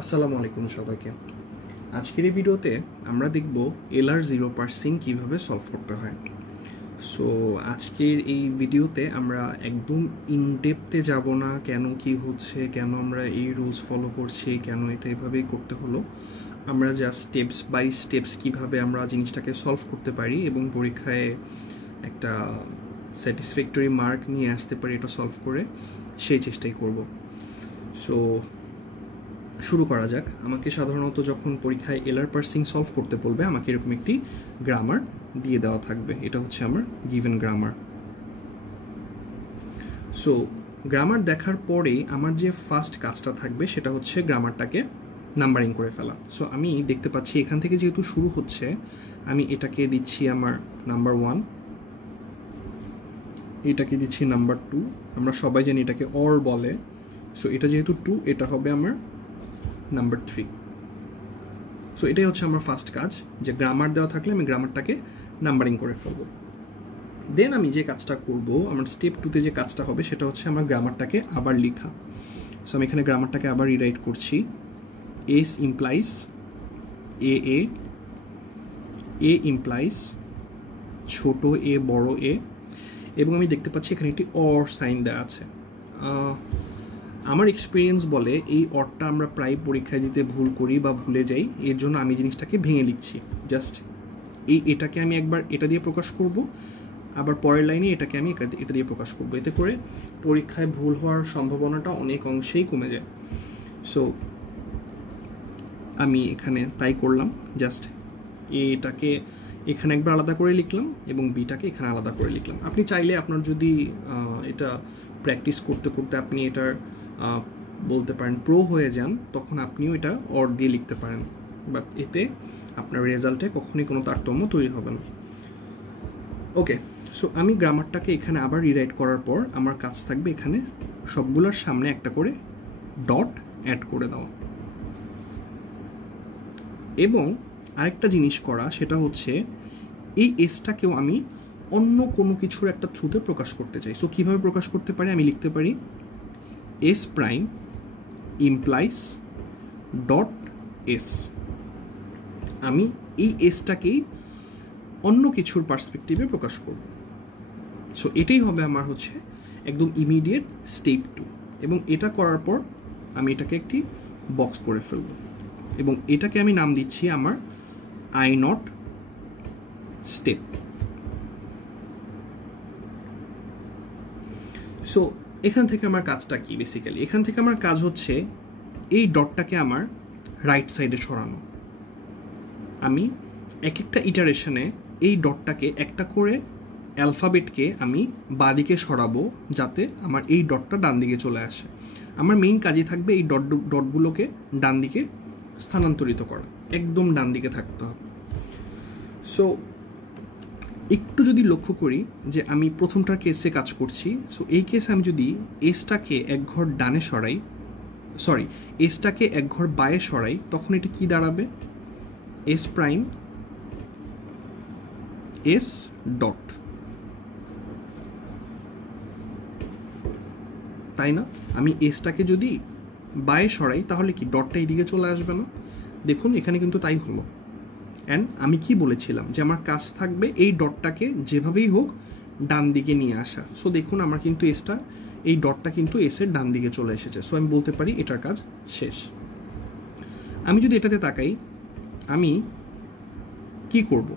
আসসালামু আলাইকুম সবাইকে। আজকের এই ভিডিওতে আমরা দেখব এলআর জিরো পার্সিং কীভাবে সলভ করতে হয়। সো আজকের এই ভিডিওতে আমরা একদম ইনডেপথে যাব না, কেন কি হচ্ছে, কেন আমরা এই রুলস ফলো করছি, কেন এটা এভাবেই করতে হলো। আমরা জাস্ট স্টেপস বাই স্টেপস কীভাবে আমরা জিনিসটাকে সলভ করতে পারি এবং পরীক্ষায় একটা স্যাটিসফ্যাক্টরি মার্ক নিয়ে আসতে পারি এটা সলভ করে, সেই চেষ্টাই করব। সো শুরু করা যাক। আমাকে সাধারণত যখন পরীক্ষায় এলআর পার্সিং সলভ করতে বলবে, আমাকে এরকম একটি গ্রামার দিয়ে দেওয়া থাকবে। এটা হচ্ছে আমার গিভেন গ্রামার। সো গ্রামার দেখার পরে আমার যে ফার্স্ট কাজটা থাকবে সেটা হচ্ছে গ্রামারটাকে নাম্বারিং করে ফেলা। সো আমি দেখতে পাচ্ছি এখান থেকে যেহেতু শুরু হচ্ছে, আমি এটাকে দিচ্ছি আমার নাম্বার 1, এটাকে দিচ্ছি নাম্বার 2। আমরা সবাই জানি এটাকে অর বলে। সো এটা যেহেতু 2, এটা হবে আমার নাম্বার 3। সো এটাই হচ্ছে আমার ফার্স্ট কাজ, যে গ্রামার দেওয়া থাকলে আমি গ্রামারটাকে নাম্বারিং করে ফেলবো। দেন আমি যে কাজটা করব, আমার স্টেপ 2তে যে কাজটা হবে সেটা হচ্ছে আমার গ্রামারটাকে আবার লেখা। সো আমি এখানে গ্রামারটাকে আবার রিরাইট করছি। এস ইমপ্লাইজ এ, এ ইমপ্লাইজ ছোট এ বড় এ, এবং আমি দেখতে পাচ্ছি এখানে একটি অর সাইন দেওয়া আছে। আমার এক্সপিরিয়েন্স বলে এই অরটা আমরা প্রায় পরীক্ষায় দিতে ভুল করি বা ভুলে যাই, এর জন্য আমি জিনিসটাকে ভেঙে লিখছি। জাস্ট এটাকে আমি একবার এটা দিয়ে প্রকাশ করব, আবার পরের লাইনে এটাকে আমি এটা দিয়ে প্রকাশ করব। এতে করে পরীক্ষায় ভুল হওয়ার সম্ভাবনাটা অনেক অংশেই কমে যায়। সো আমি এখানে তাই করলাম, জাস্ট এটাকে এখানে একবার আলাদা করে লিখলাম এবং বিটাকে এখানে আলাদা করে লিখলাম। আপনি চাইলে আপনার যদি এটা প্র্যাকটিস করতে করতে আপনি এটার বলতে পারেন প্রো হয়ে যান, তখন আপনিও এটা অর দিয়ে লিখতে পারেন, বাট এতে আপনার রেজাল্টে কখনোই কোনো তারতম্য তৈরি হবে না। ওকে, সো আমি গ্রামারটাকে এখানে আবার রিরাইট করার পর আমার কাজ থাকবে এখানে সবগুলোর সামনে একটা করে ডট অ্যাড করে দেওয়া। এবং আরেকটা জিনিস করা, সেটা হচ্ছে এই এসটাকেও আমি অন্য কোনো কিছুর একটা থ্রুতে প্রকাশ করতে চাই। সো কীভাবে প্রকাশ করতে পারি? আমি লিখতে পারি S prime implies dot S. আমি এই এসটাকেই অন্য কিছুর পার্সপেক্টিভে প্রকাশ করব। সো এটাই হবে আমার হচ্ছে একদম ইমিডিয়েট স্টেপ 2। এবং এটা করার পর আমি এটাকে একটি বক্স করে ফেলব এবং এটাকে আমি নাম দিচ্ছি আমার আই নট স্টেপ। সো এখান থেকে আমার কাজটা কি? বেসিক্যালি এখান থেকে আমার কাজ হচ্ছে এই ডটটাকে আমার রাইট সাইডে সরানো। আমি এক একটা ইটারেশনে এই ডটটাকে একটা করে অ্যালফাবেটকে আমি বাঁদিকে সরাবো, যাতে আমার এই ডটটা ডান দিকে চলে আসে। আমার মেইন কাজই থাকবে এই ডটগুলোকে ডান দিকে স্থানান্তরিত করা, একদম ডান দিকে থাকতে হবে। সো একটু যদি লক্ষ্য করি যে আমি প্রথমটার কেসে কাজ করছি, সো এই কেসে আমি যদি এসটাকে এক ঘর ডানে সরাই, এসটাকে এক ঘর বায়ে সরাই, তখন এটা কি দাঁড়াবে? এস প্রাইম এস ডট, তাই না? আমি এসটাকে যদি বায়ে সরাই তাহলে কি ডটটা এইদিকে চলে আসবে না? দেখুন এখানে কিন্তু তাই হলো। অ্যান্ড আমি কি বলেছিলাম যে আমার কাজ থাকবে এই ডটটাকে যেভাবেই হোক ডান দিকে নিয়ে আসা। সো দেখুন আমার কিন্তু এই ডটটা কিন্তু এসের ডান দিকে চলে এসেছে। সো আমি বলতে পারি এটার কাজ শেষ। আমি যদি এটাতে তাকাই, আমি কি করব?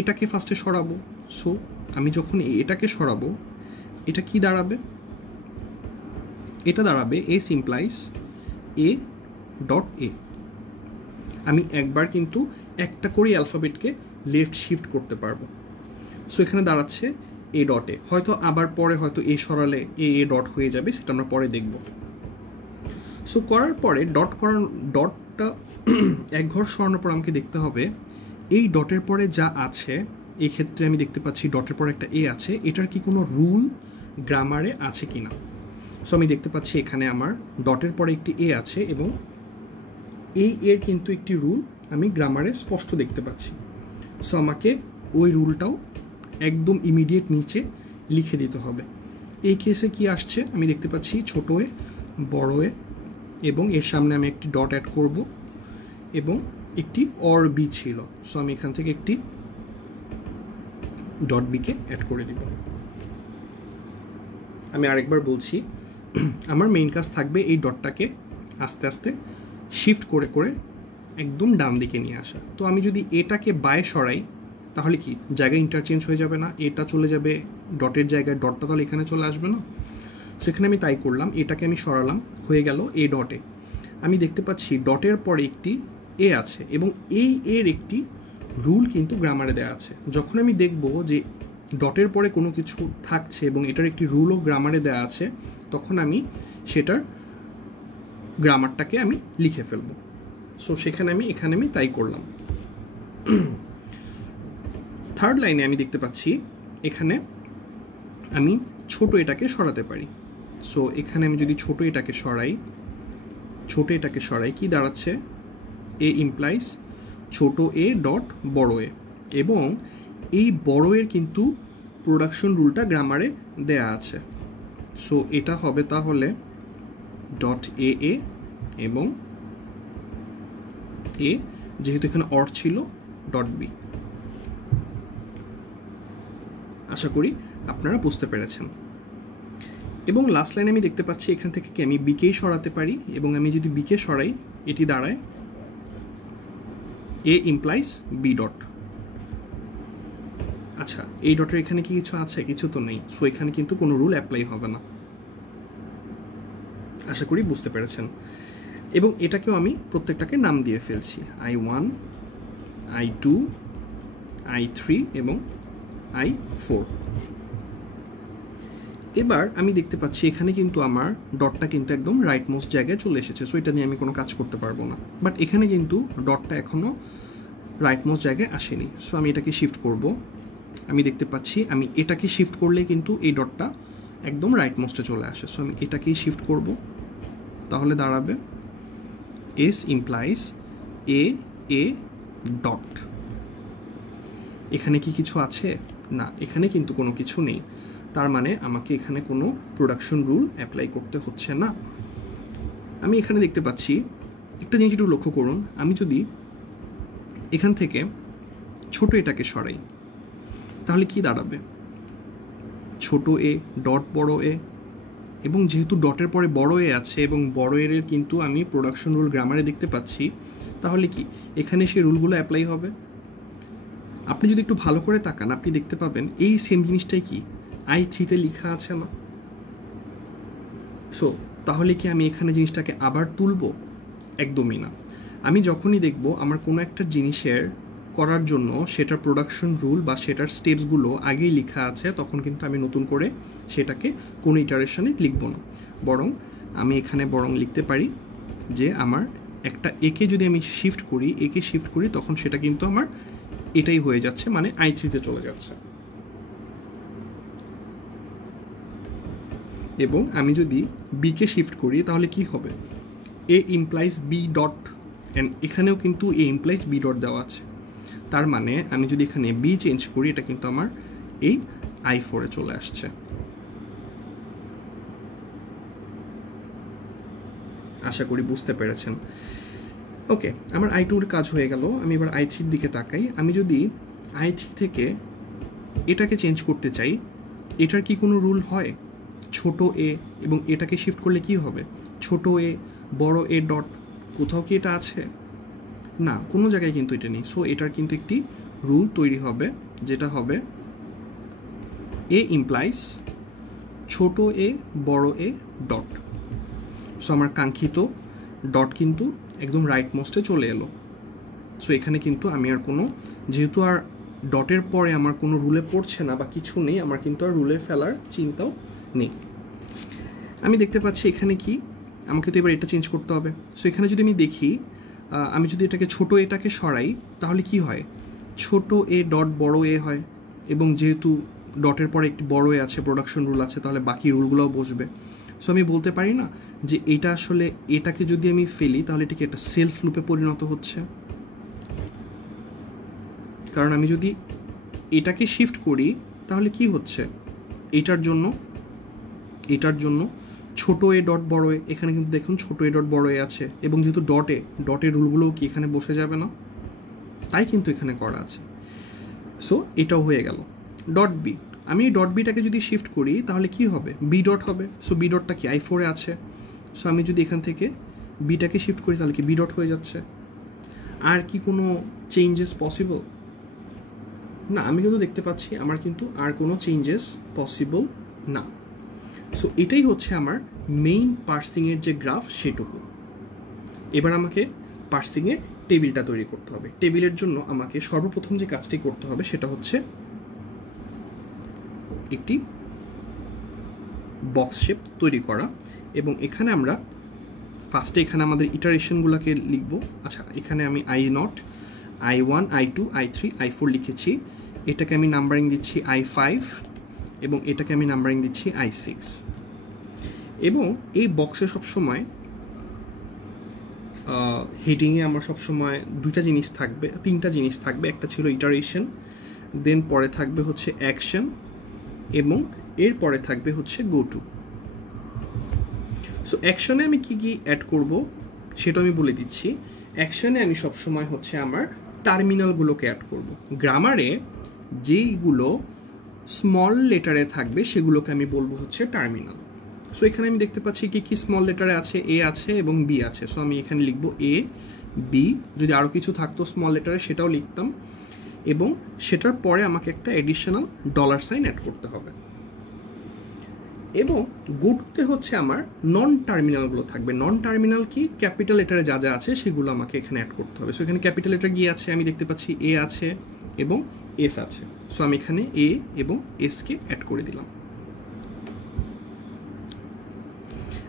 এটাকে ফার্স্টে সরাবো। সো আমি যখন এটাকে সরাবো, এটা কি দাঁড়াবে? এটা দাঁড়াবে S implies A dot A. আমি একবার কিন্তু একটা করে অ্যালফাবেটকে লেফট শিফট করতে পারবো। সো এখানে দাঁড়াচ্ছে এ ডটে, হয়তো আবার পরে হয়তো এ সরালে এ ডট হয়ে যাবে, সেটা আমরা পরে দেখব। সো করার পরে ডটটা এক ঘর সরানোর পর আমাকে দেখতে হবে এই ডটের পরে যা আছে, এই ক্ষেত্রে আমি দেখতে পাচ্ছি ডটের পরে একটা এ আছে, এটার কি কোনো রুল গ্রামারে আছে কি না। সো আমি দেখতে পাচ্ছি এখানে আমার ডটের পরে একটি এ আছে এবং এই এর কিন্তু একটি রুল আমি গ্রামারে স্পষ্ট দেখতে পাচ্ছি। সো আমাকে ওই রুলটাও একদম ইমিডিয়েট নিচে লিখে দিতে হবে। এই কেসে কি আসছে? আমি দেখতে পাচ্ছি ছোট এ বড় এ এবং এর সামনে আমি একটি ডট অ্যাড করব এবং একটি অর বি ছিল, সো আমি এখান থেকে একটি ডট বিকে অ্যাড করে দিব। আমি আরেকবার বলছি, আমার মেইন কাজ থাকবে এই ডটটাকে আস্তে আস্তে শিফট করে করে একদম ডান দিকে নিয়ে আসা। তো আমি যদি এটাকে বায়ে সরাই তাহলে কি জায়গায় ইন্টারচেঞ্জ হয়ে যাবে না? এটা চলে যাবে ডটের জায়গায়, ডটটা তাহলে এখানে চলে আসবে না? সেখানে আমি তাই করলাম, এটাকে আমি সরালাম, হয়ে গেল এ ডটে। আমি দেখতে পাচ্ছি ডটের পরে একটি এ আছে এবং এই এর একটি রুল কিন্তু গ্রামারে দেওয়া আছে। যখন আমি দেখব যে ডটের পরে কোনো কিছু থাকছে এবং এটার একটি রুলও গ্রামারে দেওয়া আছে, তখন আমি সেটার গ্রামারটাকে আমি লিখে ফেলবো। সো সেখানে এখানে আমি তাই করলাম। থার্ড লাইনে আমি দেখতে পাচ্ছি এখানে আমি ছোট এটাকে সরাতে পারি। সো এখানে আমি যদি ছোট এটাকে সরাই কি দাঁড়াচ্ছে? এ ইমপ্লাইজ ছোট এ ডট বড় এ, এবং এই বড় এর কিন্তু প্রোডাকশন রুলটা গ্রামারে দেয়া আছে। সো এটা হবে তাহলে ডট এ এ এবং এ, যেহেতু এখানে অর ছিল, ডট বি। আশা করি আপনারা বুঝতে পেরেছেন। এবং লাস্ট লাইনে আমি দেখতে পাচ্ছি এখান থেকে কি আমি বিকেই সরাতে পারি, এবং আমি যদি বিকে সরাই এটি দাঁড়ায় এ ইমপ্লাইজ বি ডট। আচ্ছা, এই ডটের এখানে কি কিছু আছে? কিছু তো নেই, সো এখানে কিন্তু কোনো রুল অ্যাপ্লাই হবে না। আশা করি বুঝতে পেরেছেন। এবং এটাকেও আমি প্রত্যেকটাকে নাম দিয়ে ফেলছি, I1, I2, I3 এবং I4। এবার আমি দেখতে পাচ্ছি এখানে কিন্তু আমার ডটটা কিন্তু একদম রাইট মোস্ট জায়গায় চলে এসেছে, সো এটা নিয়ে আমি কোনো কাজ করতে পারবো না। বাট এখানে কিন্তু ডটটা এখনও রাইট মোস্ট জায়গায় আসেনি, সো আমি এটাকে শিফট করব। আমি দেখতে পাচ্ছি আমি এটাকে শিফট করলে কিন্তু এই ডটটা একদম রাইট মোস্টে চলে আসে, সো আমি এটাকেই শিফট করব। তাহলে দাঁড়াবে S implies A A dot. এখানে কি কিছু আছে? না, এখানে কিন্তু কোনো কিছু নেই। তার মানে আমাকে এখানে কোনো প্রোডাকশন রুল অ্যাপ্লাই করতে হচ্ছে না। আমি এখানে দেখতে পাচ্ছি একটা জিনিস একটু লক্ষ্য করুন, আমি যদি এখান থেকে ছোট এটাকে সরাই তাহলে কি দাঁড়াবে? ছোট এ ডট বড় এ, এবং যেহেতু ডটের পরে বড় এ আছে এবং বড় এর কিন্তু আমি প্রোডাকশন রুল গ্রামারে দেখতে পাচ্ছি, তাহলে কি এখানে সেই রুলগুলো অ্যাপ্লাই হবে? আপনি যদি একটু ভালো করে তাকান আপনি দেখতে পাবেন এই সেম জিনিসটাই কি I3-তে লেখা আছে না? সো তাহলে কি আমি এখানে জিনিসটাকে আবার তুলব? একদমই না। আমি যখনই দেখব আমার কোনো একটা জিনিসের করার জন্য সেটার প্রোডাকশন রুল বা সেটার স্টেপসগুলো আগেই লেখা আছে, তখন কিন্তু আমি নতুন করে সেটাকে কোনো ইটারেশনে লিখব না, বরং আমি এখানে লিখতে পারি যে আমার একটা একে যদি আমি শিফট করি তখন সেটা কিন্তু আমার এটাই হয়ে যাচ্ছে, মানে I3-তে চলে যাচ্ছে। এবং আমি যদি বিকে শিফট করি তাহলে কি হবে? A implies B dot, and এখানেও কিন্তু এ ইমপ্লাইজ বি ডট দেওয়া আছে। তার মানে আমি যদি এখানে বি চেঞ্জ করি এটা কিন্তু আমার এই I4-এ চলে আসছে। আশা করি বুঝতে পেরেছেন। ওকে, আমার I2-র কাজ হয়ে গেল। আমি এবার I3-র দিকে তাকাই। আমি যদি I3 থেকে এটাকে চেঞ্জ করতে চাই, এটার কি কোনো রুল হয়? ছোট এ এবং এটাকে শিফট করলে কি হবে? ছোট এ বড় এ ডট, কোথাও কি এটা আছে? না, কোনো জায়গায় কিন্তু এটা নেই। সো এটার কিন্তু একটি রুল তৈরি হবে, যেটা হবে এ ইমপ্লাইজ ছোট এ বড় এ ডট। সো আমার কাঙ্ক্ষিত ডট কিন্তু একদম রাইট মোস্টে চলে এলো। সো এখানে কিন্তু আমি আর কোনো, যেহেতু আর ডটের পরে আমার কোনো রুলে পড়ছে না বা কিছু নেই, আমার কিন্তু আর রুলে ফেলার চিন্তাও নেই। আমি দেখতে পাচ্ছি এখানে কি আমাকে তো এবার এটা চেঞ্জ করতে হবে। সো এখানে যদি আমি দেখি, আমি যদি এটাকে ছোট এটাকে সরাই তাহলে কি হয়? ছোট এ ডট বড় এ হয়, এবং যেহেতু ডটের পরে একটি বড় এ আছে, প্রোডাকশন রুল আছে, তাহলে বাকি রুলগুলোও বসবে। সো আমি বলতে পারি না যে এটা আসলে এটাকে যদি আমি ফেলি তাহলে এটাকে একটা সেলফ লুপে পরিণত হচ্ছে? কারণ আমি যদি এটাকে শিফট করি তাহলে কি হচ্ছে? এটার জন্য ছোটো এ ডট বড় এ, এখানে কিন্তু দেখুন ছোটো এ ডট বড় এ আছে, এবং যেহেতু ডটের রুলগুলোও কি এখানে বসে যাবে না, তাই কিন্তু এখানে করা আছে। সো এটাও হয়ে গেল। ডট বি, আমি ডট বিটাকে যদি শিফট করি তাহলে কি হবে, বি ডট হবে। সো বি ডটটা কি I4 এ আছে, সো আমি যদি এখান থেকে বিটাকে শিফট করি তাহলে কি বি ডট হয়ে যাচ্ছে। আর কি কোনো চেঞ্জেস পসিবল? না, আমি কিন্তু দেখতে পাচ্ছি আমার কিন্তু আর কোনো চেঞ্জেস পসিবল না। সো এটাই হচ্ছে আমার মেইন পার্সিংয়ের যে গ্রাফ সেটুকু। এবার আমাকে পার্সিংয়ের টেবিলটা তৈরি করতে হবে। টেবিলের জন্য আমাকে সর্বপ্রথম যে কাজটি করতে হবে সেটা হচ্ছে একটি বক্স শেপ তৈরি করা, এবং এখানে আমরা ফার্স্টে এখানে আমাদের ইটারেশনগুলোকে লিখব। আচ্ছা, এখানে আমি I0, I1, I2, I3, I4 লিখেছি। এটাকে আমি নাম্বারিং দিচ্ছি I5 এবং এটাকে আমি নাম্বারিং দিচ্ছি I6। এবং এই বক্সে সবসময় হেডিংয়ে আমার সবসময় তিনটা জিনিস থাকবে। একটা ছিল ইটারেশন, দেন পরে থাকবে হচ্ছে অ্যাকশন, এবং এর পরে থাকবে হচ্ছে গো টু। সো অ্যাকশনে আমি কি কি অ্যাড করব সেটা আমি বলে দিচ্ছি। অ্যাকশনে আমি সবসময় হচ্ছে আমার টার্মিনালগুলোকে অ্যাড করব। গ্রামারে যেইগুলো স্মল লেটারে থাকবে সেগুলোকে আমি বলবো হচ্ছে টার্মিনাল। সো এখানে আমি দেখতে পাচ্ছি কি কি স্মল লেটারে আছে, এ আছে এবং বি আছে। সো আমি এখানে লিখব এ বি, যদি আরও কিছু থাকতো স্মল লেটারে সেটাও লিখতাম, এবং সেটার পরে আমাকে একটা এডিশনাল $সাইন অ্যাড করতে হবে। এবং গো টুতে হচ্ছে আমার নন টার্মিনালগুলো থাকবে। নন টার্মিনাল কি, ক্যাপিটাল লেটারে যা যা আছে সেগুলো আমাকে এখানে অ্যাড করতে হবে। সো এখানে ক্যাপিটাল লেটার গিয়ে আছে, আমি দেখতে পাচ্ছি এ আছে এবং এস আছে। সো আমি এখানে এ এবং এসকে অ্যাড করে দিলাম।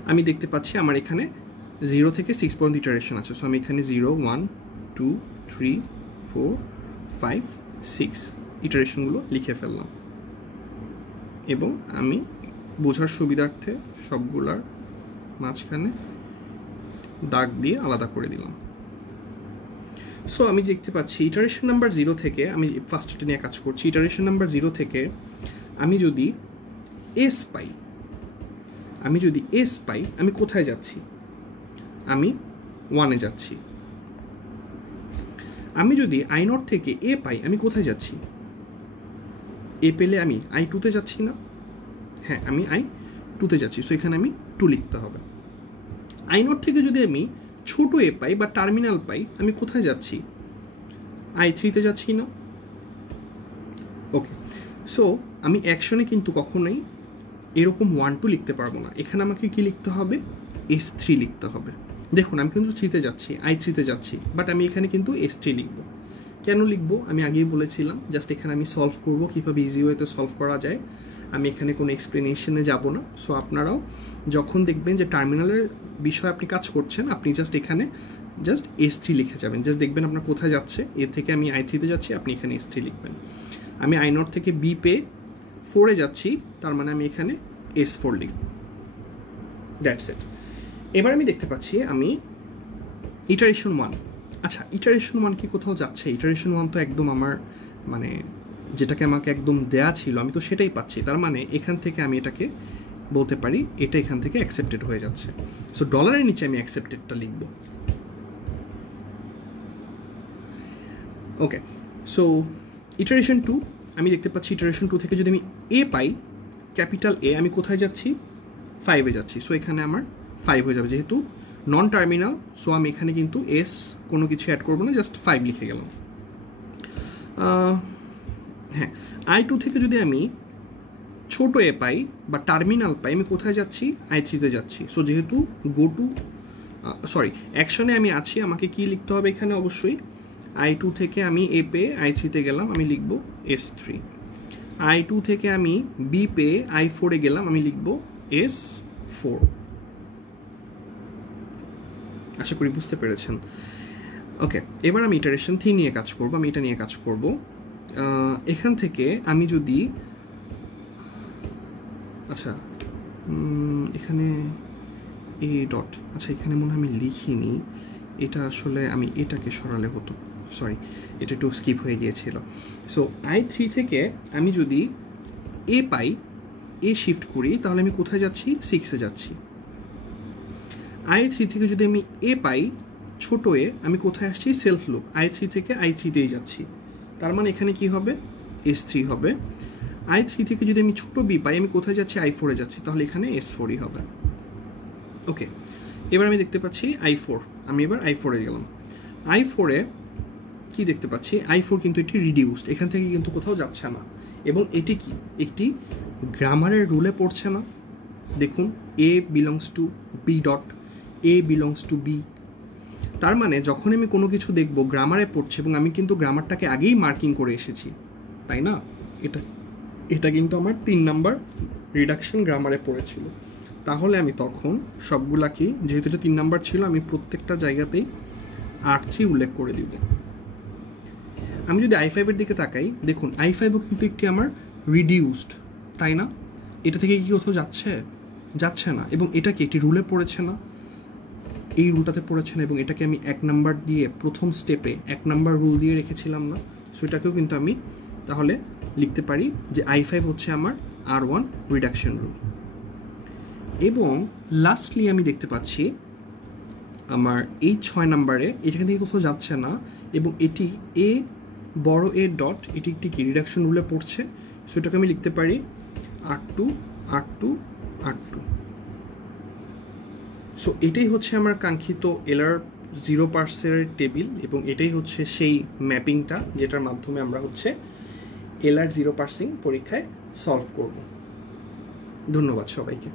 আমি দেখতে পাচ্ছি আমার এখানে 0 থেকে 6 পর্যন্ত ইটারেশন আছে। সো আমি এখানে 0, 1, 2, 3, 4, 5, 6 ইটারেশনগুলো লিখে ফেললাম, এবং আমি বোঝার সুবিধার্থে সবগুলার মাঝখানে দাগ দিয়ে আলাদা করে দিলাম। সো আমি দেখতে পাচ্ছি ইটারেশন নাম্বার 0 থেকে, আমি ফার্স্ট এটা নিয়ে কাজ করছি, ইটারেশন নাম্বার 0 থেকে আমি যদি এস পাই, আমি কোথায় যাচ্ছি, আমি 1-এ যাচ্ছি। আমি যদি I0 থেকে এ পাই, আমি কোথায় যাচ্ছি, এ পেলে আমি I2-তে যাচ্ছি না? হ্যাঁ, আমি I2-তে যাচ্ছি। সো এখানে আমি 2 লিখতে হবে। I0 থেকে যদি আমি ছোট এ পাই বা টার্মিনাল পাই, আমি কোথায় যাচ্ছি, I3-তে যাচ্ছি না? ওকে, সো আমি অ্যাকশনে কিন্তু কখনোই এরকম 1, 2 লিখতে পারবো না। এখানে আমাকে কি লিখতে হবে, S3 লিখতে হবে। দেখুন আমি কিন্তু 3-তে যাচ্ছি, I3-তে যাচ্ছি, বাট আমি এখানে কিন্তু S3 লিখবো। কেন লিখবো আমি আগেই বলেছিলাম, জাস্ট এখানে আমি সলভ করবো, কীভাবে ইজি ওয়েতে সলভ করা যায়। আমি এখানে কোনো এক্সপ্লেনেশনে যাব না। সো আপনারাও যখন দেখবেন যে টার্মিনালের বিষয়ে আপনি কাজ করছেন, আপনি জাস্ট এখানে S3 লিখে যাবেন। জাস্ট দেখবেন আপনার কোথায় যাচ্ছে, এ থেকে আমি I3-তে যাচ্ছি, আপনি এখানে S3 লিখবেন। আমি I0 থেকে বি পেয়ে 4-এ যাচ্ছি, তার মানে আমি এখানে S4 লিখব। That's it. এবার আমি দেখতে পাচ্ছি আমি ইটারেশন 1, আচ্ছা ইটারেশন 1 কি কোথাও যাচ্ছে? ইটারেশন 1 তো একদম আমার মানে যেটাকে আমাকে একদম দেয়া ছিল আমি তো সেটাই পাচ্ছি। তার মানে এখান থেকে আমি এটাকে বলতে পারি এটা এখান থেকে অ্যাকসেপ্টেড হয়ে যাচ্ছে। সো ডলারের নিচে আমি অ্যাকসেপ্টেডটা লিখব। ওকে, সো ইটারেশন 2 আমি দেখতে পাচ্ছি ইটারেশন 2 থেকে যদি আমি এ পাই, ক্যাপিটাল এ, আমি কোথায় যাচ্ছি, 5-এ যাচ্ছি। সো এখানে আমার 5 হয়ে যাবে, যেহেতু নন টার্মিনাল। সো আমি এখানে কিন্তু এস কোনো কিছু অ্যাড করবো না, জাস্ট 5 লিখে গেলাম। হ্যাঁ, I2 থেকে যদি আমি ছোট এ পাই বা টার্মিনাল পাই, আমি কোথায় যাচ্ছি, I3-তে যাচ্ছি। সো যেহেতু গো টু অ্যাকশনে আমি আছি, আমাকে কি লিখতে হবে এখানে, অবশ্যই I2 থেকে আমি এ পেয়ে I3-তে গেলাম, আমি লিখব S3। I2 থেকে আমি বি পেয়ে I4-এ গেলাম, আমি লিখব S4। আশা করি বুঝতে পেরেছেন। ওকে, এবার আমি ইটারেশন 3 নিয়ে কাজ করব। আমি এটা নিয়ে কাজ করব। এখান থেকে আমি যদি আচ্ছা এখানে এ ডট, আচ্ছা এখানে মনে হয় আমি লিখিনি, এটা আসলে আমি এটাকে সরালে হতো, সরি এটা একটু স্কিপ হয়ে গিয়েছিল। সো I3 থেকে আমি যদি এ পাই, এ শিফট করি, তাহলে আমি কোথায় যাচ্ছি, 6-এ যাচ্ছি। i3 থেকে যদি আমি এ পাই, ছোট এ, আমি কোথায় আসছি? সেলফ লুপ, i3 থেকে i3তেই যাচ্ছি, তার মানে এখানে কি হবে? s3 হবে। i3 থেকে যদি আমি ছোট বি পাই, আমি কোথায় যাচ্ছি? i4 এ যাচ্ছি, তাহলে এখানে s4ই হবে। ওকে, এবার আমি দেখতে পাচ্ছি i4, আমি এবার i4 এ গেলাম। i4 এ কি দেখতে পাচ্ছি? i4 কিন্তু একটি রিডিউসড, এখান থেকে কিন্তু কোথাও যাচ্ছে না, এবং এটি কি একটি গ্রামারের রুলে পড়ছে না? দেখুন, a belongs to b dot, a belongs to b। তার মানে যখন আমি কোনো কিছু দেখব গ্রামারে পড়ছে, এবং আমি কিন্তু গ্রামারটাকে আগেই মার্কিং করে এসেছি, তাই না? এটা কিন্তু আমার 3 নাম্বার রিডাকশন গ্রামারে পড়েছিল, তাহলে আমি তখন সবগুলাকে, যেহেতু এটা 3 নাম্বার ছিল, আমি প্রত্যেকটা জায়গাতেই R3 উল্লেখ করে দিব। আমি যদি i5 এর দিকে তাকাই, দেখুন i5ও কিন্তু একটি আমার রিডিউসড, তাই না? এটা থেকে কি কোথাও যাচ্ছে না, এবং এটা কি একটি রুলে পড়েছে না? এই রুলটাতে পড়েছে না, এবং এটাকে আমি 1 নাম্বার দিয়ে প্রথম স্টেপে 1 নাম্বার রুল দিয়ে রেখেছিলাম না? সো এটাকেও কিন্তু আমি তাহলে লিখতে পারি যে i5 হচ্ছে আমার R1 রিডাকশন রুল। এবং লাস্টলি আমি দেখতে পাচ্ছি আমার এই 6 নাম্বারে এখান থেকে কোথাও যাচ্ছে না, এবং এটি এ বড় এ ডট, এটি একটি কি রিডাকশন রুলে পড়ছে, সো এটাকে আমি লিখতে পারি R2 R2 R2। সো এটাই হচ্ছে আমার কাঙ্ক্ষিত এলআর 0% টেবিল, এবং এটাই হচ্ছে সেই ম্যাপিংটা যেটার মাধ্যমে আমরা হচ্ছে এলআর 0% পরীক্ষায় সলভ করব। ধন্যবাদ সবাইকে।